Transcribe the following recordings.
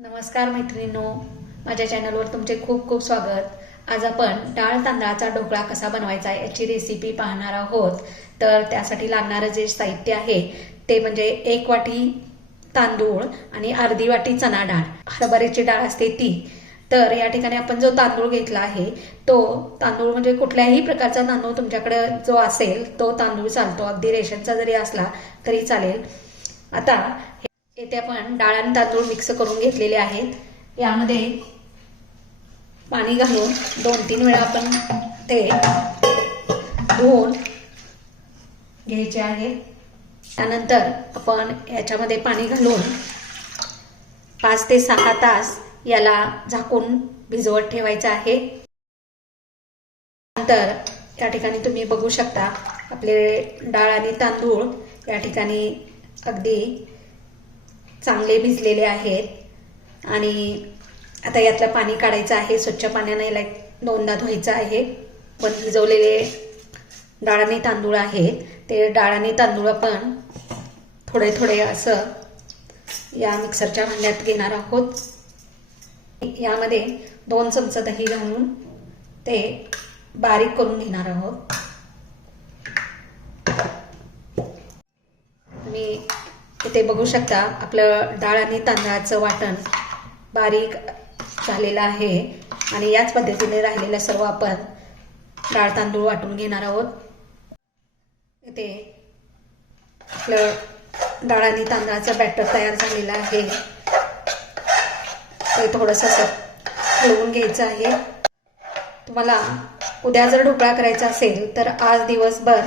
नमस्कार मैत्रिणींनो, माझ्या चॅनलवर तुमचे खूप खूप स्वागत। आज आपण डाळ तांदळाचा ढोकळा कसा बनवायचा याची रेसिपी पाहणार आहोत। तर त्यासाठी लागणारे जे साहित्य आहे ते म्हणजे 1 वाटी तांदूळ आणि अर्धी वाटी चणा डाळ, हरभऱ्याची डाळ असते ती। तर या ठिकाणी आपण जो तांदूळ घेतला आहे तो तांदूळ म्हणजे कुठल्याही प्रकारचा तांदूळ तुमच्याकडे जो असेल तो तांदूळ चालतो, अगदी रेशनचा जरी असला तरी चालेल। आता येथे आपण डाळ आणि तांदूळ मिक्स करून घेतलेले आहेत। यामध्ये पाणी घालून 2-3 वेळा आपण ते धुवून घ्यायचे आहे। त्यानंतर आपण याच्यामध्ये पाणी घालून 5 ते 6 तास याला झाकून भिजवत ठेवायचं आहे। नंतर या ठिकाणी तुम्ही बघू शकता आपले डाळ आणि तांदूळ या ठिकाणी अगदी चांगले भिजलेले आहेत। आणि आता यातलं पाणी काढायचं आहे, स्वच्छ पाण्याने याला 2दा धुवायचं आहे। पण भिजवलेले डाळ आणि तांदूळ आहेत ते डाळ आणि तांदूळ आपण थोडे थोडे असं या मिक्सरच्या भांड्यात घेणार आहोत। यामध्ये 2 चमचे दही घालून ते बारीक करून घेणार आहोत। तुम्ही इथे बघू शकता आपलं डाळ आणि तांदळाचं वाटण बारीक झालेलं आहे आणि याच पद्धतीने राहिलेलं सर्व आपण डाळ तांदूळ वाटून घेणार आहोत। इथे आपलं डाळ आणि तांदळाचं बॅटर तयार झालेलं आहे, ते थोडंसं असं हलवून घ्यायचं आहे। तुम्हाला उद्या जर ढोकळा करायचा असेल तर आज दिवसभर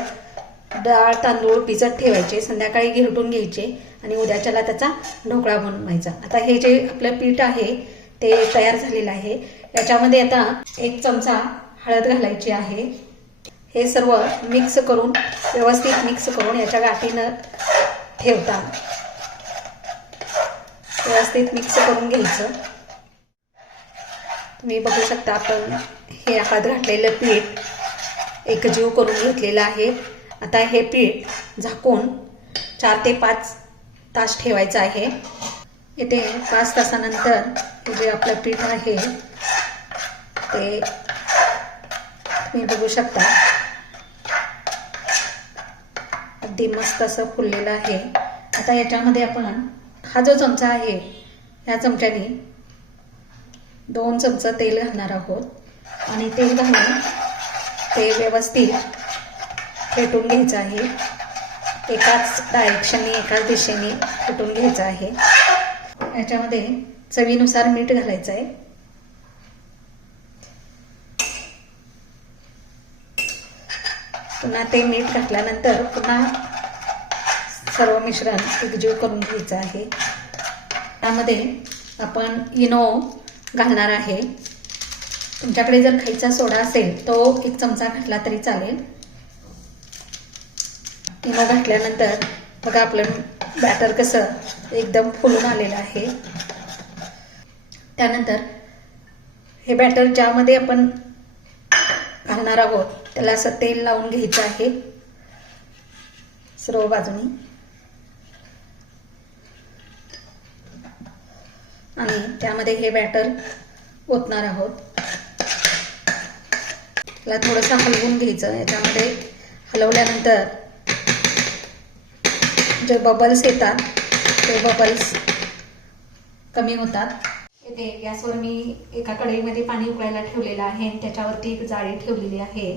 डाळ तांदूळ भिजत ठेवायचे, संध्याकाळी घिरटून घ्यायचे आणि उद्याच्याला त्याचा ढोकळा बनवायचा। आता हे जे आपलं पीठ आहे ते तयार झालेलं आहे। याच्यामध्ये आता 1 चमचा हळद घालायची आहे। हे सर्व मिक्स करून व्यवस्थित मिक्स करून याच्या गाठी न ठेवता व्यवस्थित मिक्स करून घ्यायचं। तुम्ही बघू शकता आपण हे हळद घातलेलं पीठ एकजीव करून घेतलेलं आहे। आता हे पीठ झाकून 4 ते 5 तास ठेवायचं आहे। इथे 5 तासानंतर जे आपलं पीठ आहे ते तुम्ही बघू शकता अगदी मस्त असं फुललेलं आहे। आता याच्यामध्ये आपण हा जो चमचा आहे ह्या चमच्याने 2 चमचे तेल घालणार आहोत आणि तेल घालून ते व्यवस्थित फेटून घ्यायचं आहे। एकाच डायरेक्शनने एकाच दिशेने फेटून घ्यायचं आहे। याच्यामध्ये चवीनुसार मीठ घालायचं आहे। पुन्हा ते मीठ घातल्यानंतर पुन्हा सर्व मिश्रण एकजीव करून घ्यायचं आहे। त्यामध्ये आपण इनो घालणार आहे। तुमच्याकडे जर खायचा सोडा असेल तो 1 चमचा घातला तरी चालेल। इनो घातल्यानंतर बघा आपलं बॅटर कसं एकदम फुलून आलेलं आहे। त्यानंतर हे बॅटर ज्यामध्ये आपण घालणार आहोत त्याला असं तेल लावून घ्यायचं आहे सर्व बाजूनी आणि त्यामध्ये हे बॅटर ओतणार आहोत। त्याला थोडंसं हलवून घ्यायचं। याच्यामध्ये हलवल्यानंतर जे बबल्स येतात ते बबल्स कमी होतात। इथे गॅसवर मी एका कढईमध्ये पाणी उकळायला ठेवलेलं आहे आणि त्याच्यावरती एक जाळी ठेवलेली आहे।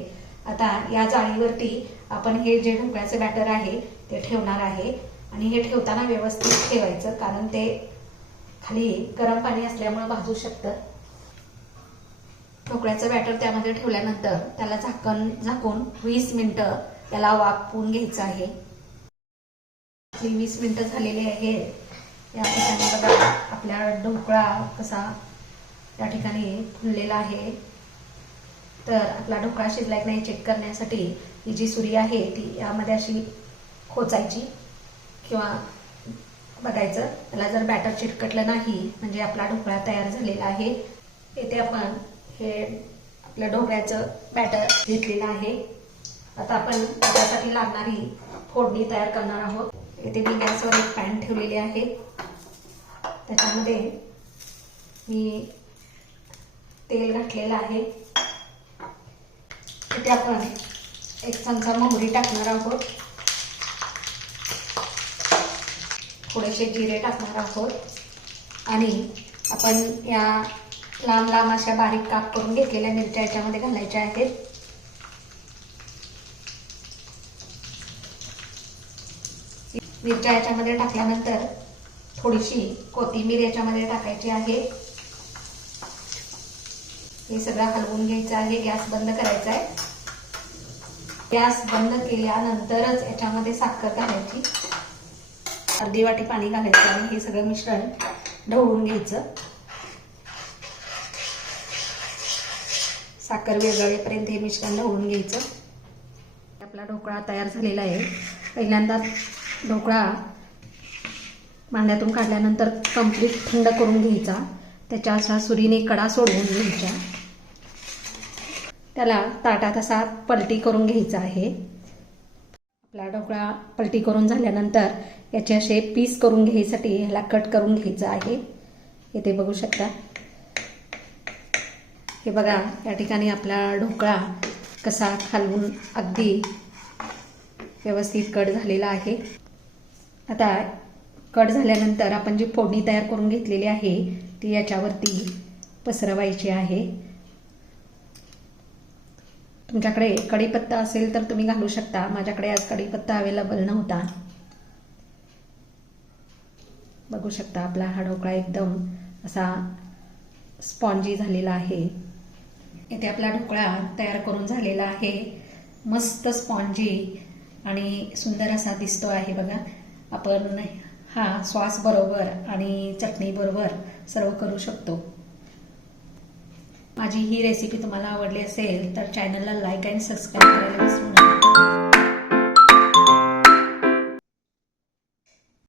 आता या जाळीवरती आपण हे जे ढोकळ्याचं बॅटर आहे ते ठेवणार आहे आणि हे ठेवताना व्यवस्थित ठेवायचं, कारण ते खाली गरम पाणी असल्यामुळे भाजू शकतं। ढोकळ्याचं बॅटर त्यामध्ये ठेवल्यानंतर त्याला झाकून 20 मिनिटं त्याला वाफवून घ्यायचं आहे। 20 मिनिटं झालेले आहे। या ठिकाणी बघा आपला ढोकळा कसा या ठिकाणी फुललेला आहे। तर आपला ढोकळा शिजलाय की नाही चेक करण्यासाठी ही जी सुरी आहे ती यामध्ये अशी खोचायची किंवा बघायचं। त्याला जर बॅटर चिटकटलं नाही म्हणजे आपला ढोकळा तयार झालेला आहे। इथे आपण हे आपलं ढोकळ्याचं बॅटर घेतलेलं आहे। आता आपण त्यासाठी लागणारी फोडणी तयार करणार आहोत। इथे मी गॅसवर एक पॅन ठेवलेली आहे, त्याच्यामध्ये मी तेल घातलेलं आहे. इथे आपण 1 चमचा मोहरी टाकणार आहोत, थोडेसे जिरे टाकणार आहोत आणि आपण या लांब लांब अशा बारीक काप करून घेतलेल्या मिरच्या याच्यामध्ये घालायच्या आहेत. मिरच्या याच्यामध्ये टाकल्यानंतर थोडीशी कोथिंबीर याच्यामध्ये टाकायची आहे. हे सगळं हलवून घ्यायचं आहे. गॅस बंद करायचा आहे. गॅस बंद केल्यानंतरच याच्यामध्ये साखर घालायची. अर्धी वाटी पाणी घालायचं आणि हे सगळं मिश्रण ढवळून घ्यायचं. साखर विरघळेपर्यंत हे मिश्रण ढवळून घ्यायचं. आपला ढोकळा तयार झालेला आहे. पहिल्यांदा ढोकळा भांड्यातून काढल्यानंतर कंप्लीट थंड करून घ्यायचा. त्याच्या अशा सुरीने कडा सोडवून घ्यायच्या. त्याला ताटात असा पलटी करून घ्यायचा आहे. आपला ढोकळा पलटी करून झाल्यानंतर याचे असे पीस करून घ्यायसाठी ह्याला कट करून घ्यायचं आहे. इथे बघू शकता. हे बघा, या ठिकाणी आपला ढोकळा कसा खालून अगदी व्यवस्थित कट झालेला आहे. आता कट झाल्यानंतर आपण जी फोडणी तयार करून घेतलेली आहे ती याच्यावरती पसरवायची आहे. तुमच्याकडे कढीपत्ता असेल तर तुम्ही घालू शकता. माझ्याकडे आज कढीपत्ता अवेलेबल नव्हता. बघू शकता आपला हा ढोकळा एकदम असा स्पॉन्जी झालेला आहे. इथे आपला ढोकळा तयार करून झालेला आहे. मस्त स्पॉन्जी आणि सुंदर असा दिसतो आहे बघा. आपण हा सॉस बरोबर आणि चटणी बरोबर सर्व करू शकतो. माझी ही रेसिपी तुम्हाला आवडली असेल तर चॅनलला लाईक आणि सबस्क्राईब करायला विसरू नका.